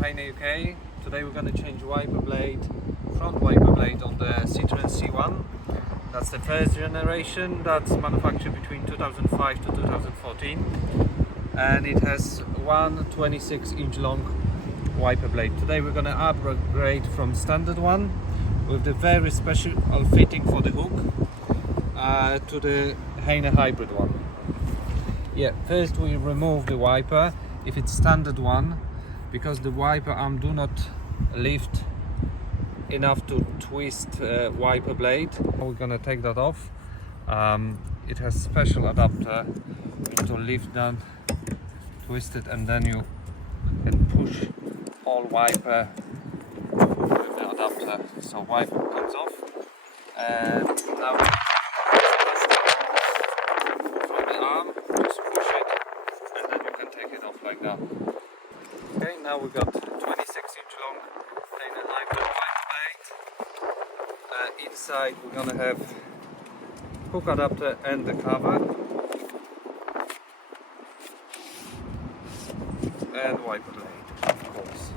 HEYNER UK. Today we're going to change wiper blade, front wiper blade on the Citroen C1. That's the first generation, that's manufactured between 2005 to 2014, and it has one 26-inch long wiper blade. Today we're going to upgrade from standard one with the very special fitting for the hook to the HEYNER Hybrid one. Yeah, first we remove the wiper if it's standard one, because the wiper arm do not lift enough to twist wiper blade. We're gonna take that off. It has special adapter. You need to lift that, twist it, and then you can push all wiper with the adapter. So wiper comes off, and now from the arm, just push it, and then you can take it off like that. Okay, now we got 26-inch long HEYNER Hybrid wiper blade. Inside we're gonna have hook adapter and the cover, and wiper blade, of course.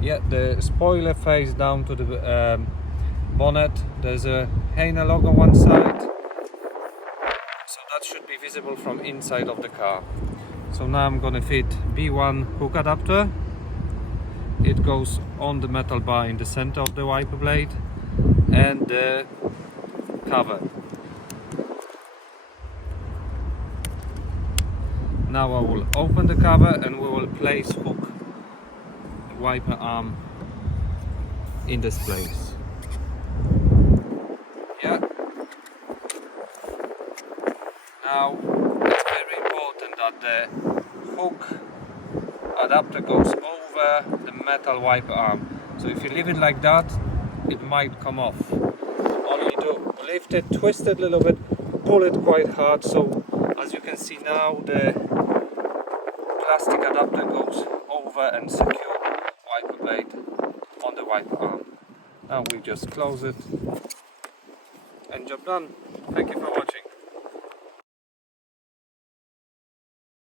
Yeah, the spoiler face down to the bonnet. There's a HEYNER logo on one side, so that should be visible from inside of the car. So now I'm gonna fit B1 hook adapter. It goes on the metal bar in the center of the wiper blade, and the cover. Now I will open the cover and we will place hook wiper arm in this place. Yeah. Now it's very important that the hook adapter goes over the metal wiper arm. So if you leave it like that, it might come off. All you need to lift it, twist it a little bit, pull it quite hard. So as you can see now, the plastic adapter goes over and secure wiper blade on the wiper arm. Now we just close it and job done. Thank you for